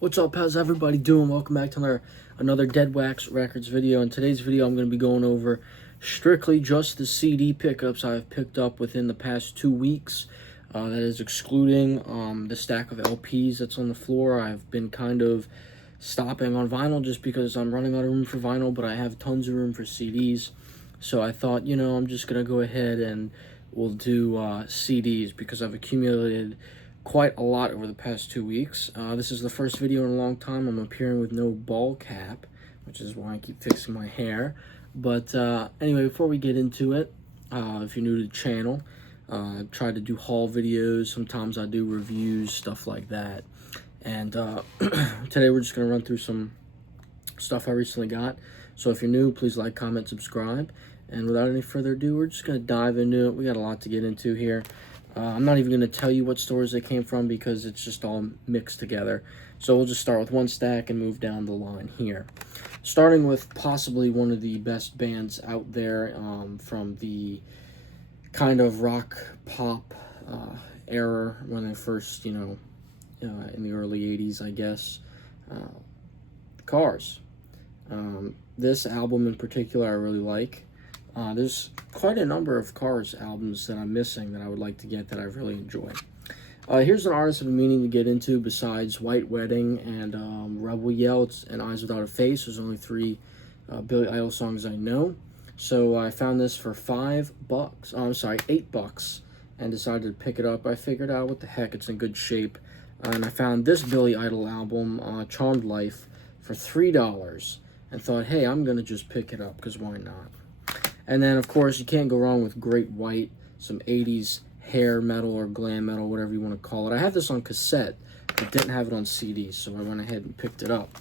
What's up, how's everybody doing? Welcome back to another Dead Wax Records video. In today's video, I'm going to be going over strictly just the CD pickups I've picked up within the past 2 weeks. That is excluding the stack of LPs that's on the floor. I've been kind of stopping on vinyl just because I'm running out of room for vinyl, but I have tons of room for CDs. So I thought, I'm just going to go ahead and we'll do CDs because I've accumulated quite a lot over the past 2 weeks. This is the first video in a long time I'm appearing with no ball cap, which is why I keep fixing my hair. But anyway, before we get into it, if you're new to the channel, I try to do haul videos. Sometimes I do reviews, stuff like that. And today we're just going to run through some stuff I recently got. So if you're new, please like, comment, subscribe. And without any further ado, we're just going to dive into it. We got a lot to get into here. I'm not even going to tell you what stores they came from because it's just all mixed together. So we'll just start with one stack and move down the line here. Starting with possibly one of the best bands out there from the kind of rock pop era when they first, in the early 80s, I guess. Cars. This album in particular I really like. There's quite a number of Cars albums that I'm missing that I would like to get that I really enjoy. Here's an artist I've been meaning to get into besides White Wedding and Rebel Yell and Eyes Without a Face. There's only 3 Billy Idol songs I know. So I found this for $8 bucks, and decided to pick it up. I figured out what the heck, it's in good shape. And I found this Billy Idol album, Charmed Life, for $3 and thought, hey, I'm going to just pick it up because why not? And then, of course, you can't go wrong with Great White, some 80s hair metal or glam metal, whatever you want to call it. I have this on cassette, but didn't have it on CD, so I went ahead and picked it up.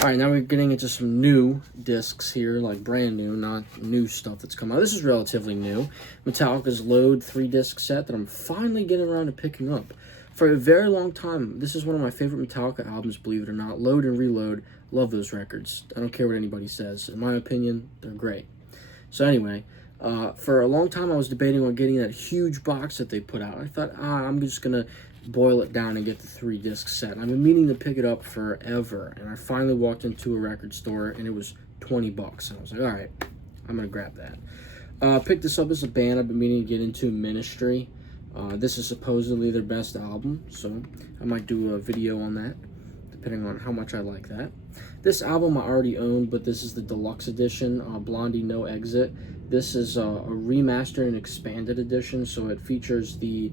All right, now we're getting into some new discs here, like brand new, not new stuff that's come out. This is relatively new. Metallica's Load 3-disc set that I'm finally getting around to picking up. For a very long time, this is one of my favorite Metallica albums, believe it or not. Load and Reload, love those records. I don't care what anybody says. In my opinion, they're great. So anyway, for a long time I was debating on getting that huge box that they put out. I thought, I'm just going to boil it down and get the 3-disc set. I've been meaning to pick it up forever, and I finally walked into a record store, and it was 20 bucks. And I was like, all right, I'm going to grab that. Picked this up as a band I've been meaning to get into, Ministry. This is supposedly their best album, so I might do a video on that, depending on how much I like that. This album I already owned, but this is the deluxe edition, Blondie No Exit. This is a remastered and expanded edition, so it features the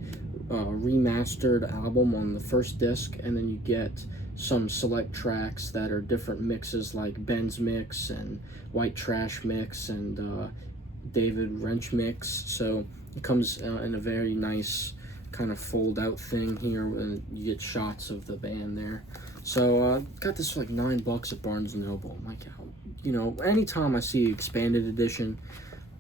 remastered album on the first disc, and then you get some select tracks that are different mixes, like Ben's mix and White Trash mix and David Wrench mix. So it comes in a very nice kind of fold-out thing here, and you get shots of the band there. So got this for like $9 at Barnes & Noble. Like, anytime I see expanded edition,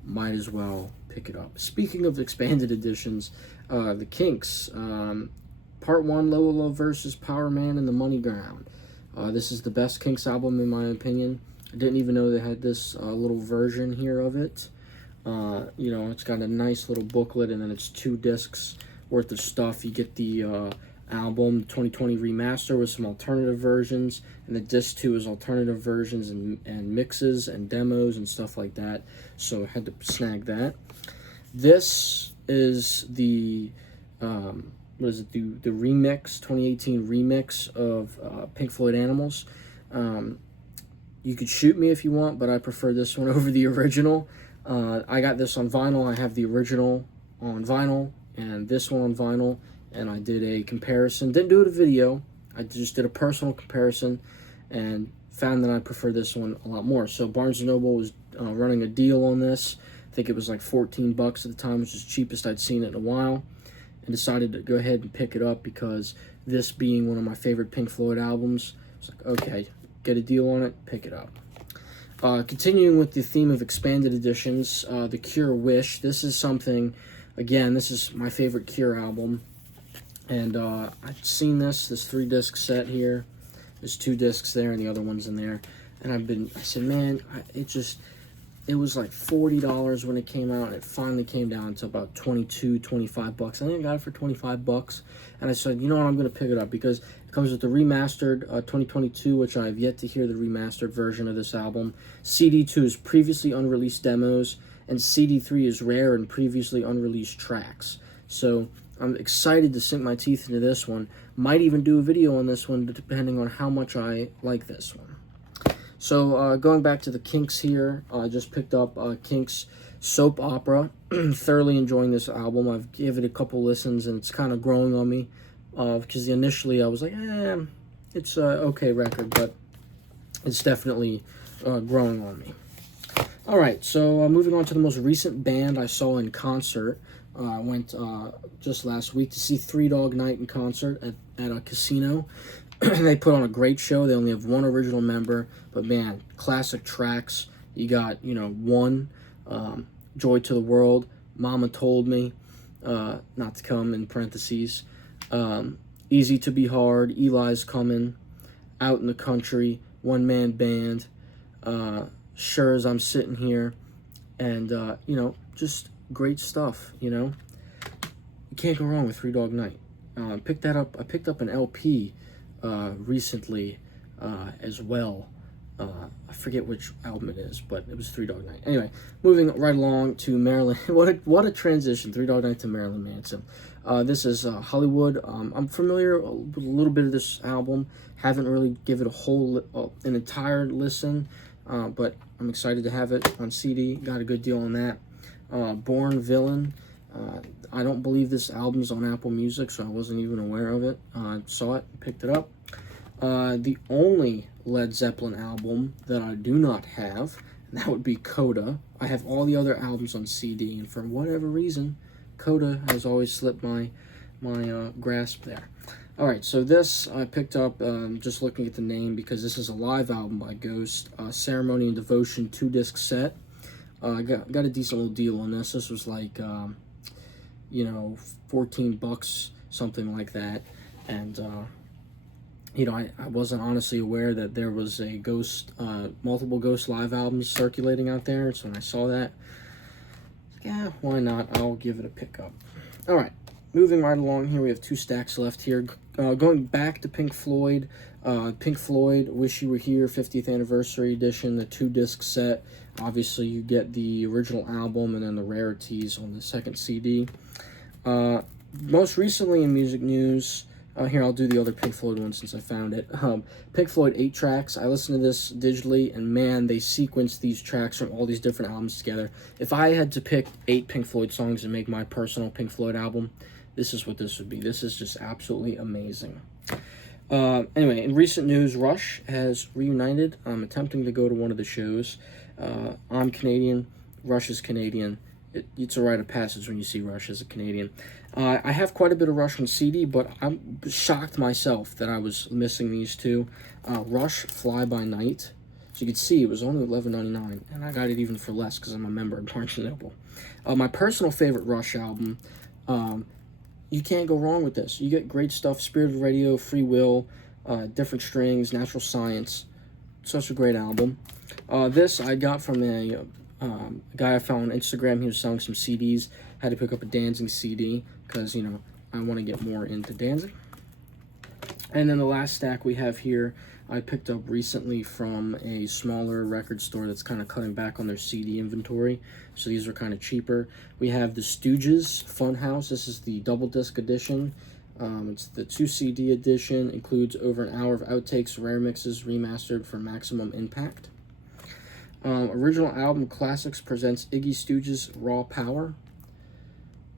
might as well pick it up. Speaking of expanded editions, the Kinks, Part 1, Lola versus Power Man and the Money Ground. This is the best Kinks album in my opinion. I didn't even know they had this little version here of it. It's got a nice little booklet, and then it's 2 discs worth of stuff. You get the album 2020 remaster with some alternative versions, and the disc 2 is alternative versions and mixes and demos and stuff like that, so I had to snag that. This is the the remix, 2018 remix of Pink Floyd Animals. You could shoot me if you want, but I prefer this one over the original. I got this on vinyl. I have the original on vinyl and this one on vinyl, and I did a comparison. Didn't do it a video. I just did a personal comparison and found that I prefer this one a lot more. So Barnes & Noble was running a deal on this. I think it was like 14 bucks at the time, which is the cheapest I'd seen it in a while, and decided to go ahead and pick it up because this being one of my favorite Pink Floyd albums, it's like, okay, get a deal on it, pick it up. Continuing with the theme of expanded editions, The Cure Wish. This is something, again, this is my favorite Cure album. And I've seen this 3-disc set here. There's 2 discs there and the other one's in there. And I said, man, it was like $40 when it came out, and it finally came down to about 22, 25 bucks. I think I got it for 25 bucks, and I said, you know what, I'm going to pick it up, because It comes with the remastered 2022, which I have yet to hear the remastered version of this album. CD2 is previously unreleased demos, and CD3 is rare and previously unreleased tracks. So I'm excited to sink my teeth into this one. Might even do a video on this one, depending on how much I like this one. So going back to the Kinks here, I just picked up Kinks Soap Opera. Thoroughly enjoying this album. I've given it a couple listens, and it's kind of growing on me. Because initially I was like, it's an okay record, but it's definitely growing on me. Alright, so moving on to the most recent band I saw in concert. I went just last week to see Three Dog Night in concert at a casino. They put on a great show. They only have one original member, but man, classic tracks. You got, One, Joy to the World, Mama Told Me, not to come in parentheses, Easy to Be Hard, Eli's Coming, Out in the Country, One Man Band, Sure As I'm Sitting Here, and, just great stuff, You can't go wrong with Three Dog Night. I picked up an LP recently as well. I forget which album it is, but it was Three Dog Night. Anyway, moving right along to Marilyn. What a transition, Three Dog Night to Marilyn Manson. This is Hollywood. I'm familiar with a little bit of this album. Haven't really given it an entire listen, but I'm excited to have it on CD. Got a good deal on that. Born Villain. I don't believe this album's on Apple Music, so I wasn't even aware of it. I saw it, picked it up. The only Led Zeppelin album that I do not have, and that would be Coda. I have all the other albums on CD, and for whatever reason, Coda has always slipped my grasp there. Alright, so this I picked up just looking at the name because this is a live album by Ghost. Ceremony and Devotion 2-disc set. I got a decent little deal on this. This was like, $14, something like that. And, I wasn't honestly aware that there was a Ghost, multiple Ghost live albums circulating out there. So when I saw that, yeah, why not? I'll give it a pickup. All right, moving right along here, we have 2 stacks left here. Going back to Pink Floyd, Wish You Were Here 50th Anniversary Edition, the 2-disc set. Obviously, you get the original album and then the rarities on the second CD. Most recently in music news, here I'll do the other Pink Floyd one since I found it. Pink Floyd 8 tracks. I listened to this digitally, and man, they sequenced these tracks from all these different albums together. If I had to pick 8 Pink Floyd songs and make my personal Pink Floyd album, this is what this would be. This is just absolutely amazing. Anyway, in recent news, Rush has reunited. I'm attempting to go to one of the shows. I'm Canadian. Rush is Canadian. It's a rite of passage when you see Rush as a Canadian. I have quite a bit of Rush on CD, but I'm shocked myself that I was missing these two. Rush Fly By Night. So you can see it was only $11.99, and I got it even for less because I'm a member of Barnes & Noble. My personal favorite Rush album, you can't go wrong with this. You get great stuff, Spirited Radio, Free Will, Different Strings, Natural Science. Such a great album. This I got from a guy I found on Instagram. He was selling some CDs. Had to pick up a Danzig CD because, I want to get more into Danzig. And then the last stack we have here, I picked up recently from a smaller record store that's kind of cutting back on their CD inventory. So these are kind of cheaper. We have the Stooges Funhouse. This is the double disc edition. It's the 2 CD edition. Includes over an hour of outtakes, rare mixes, remastered for maximum impact. Original album classics presents Iggy Stooges Raw Power.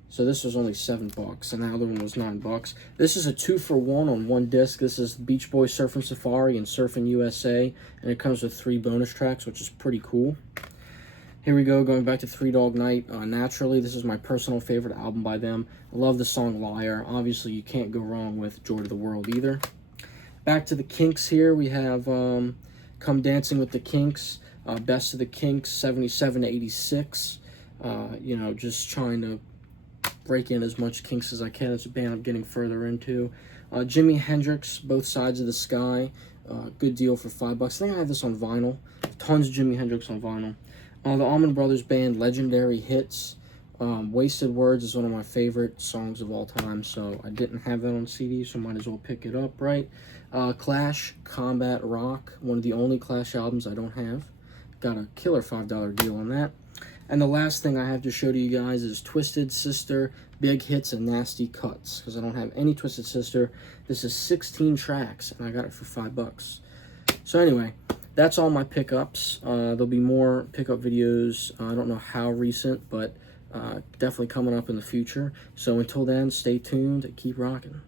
So this was only $7, and the other one was $9. This is a 2-for-1 on one disc. This is Beach Boys Surfin' Safari and Surfin' USA, and it comes with 3 bonus tracks, which is pretty cool. Here we go, going back to Three Dog Night. Naturally, this is my personal favorite album by them. I love the song Liar. Obviously, you can't go wrong with Joy to the World either. Back to the Kinks here. We have Come Dancing with the Kinks. Best of the Kinks, 77 to 86. Just trying to break in as much Kinks as I can. It's a band I'm getting further into. Jimi Hendrix, Both Sides of the Sky. Good deal for $5. I think I have this on vinyl. Tons of Jimi Hendrix on vinyl. The Allman Brothers Band, Legendary Hits. Wasted Words is one of my favorite songs of all time, so I didn't have that on CD, so might as well pick it up, right? Clash, Combat Rock, one of the only Clash albums I don't have. Got a killer $5 deal on that. And the last thing I have to show to you guys is Twisted Sister, Big Hits and Nasty Cuts, because I don't have any Twisted Sister. This is 16 tracks, and I got it for $5. So anyway, that's all my pickups. There'll be more pickup videos. I don't know how recent, but definitely coming up in the future. So until then, stay tuned. Keep rocking.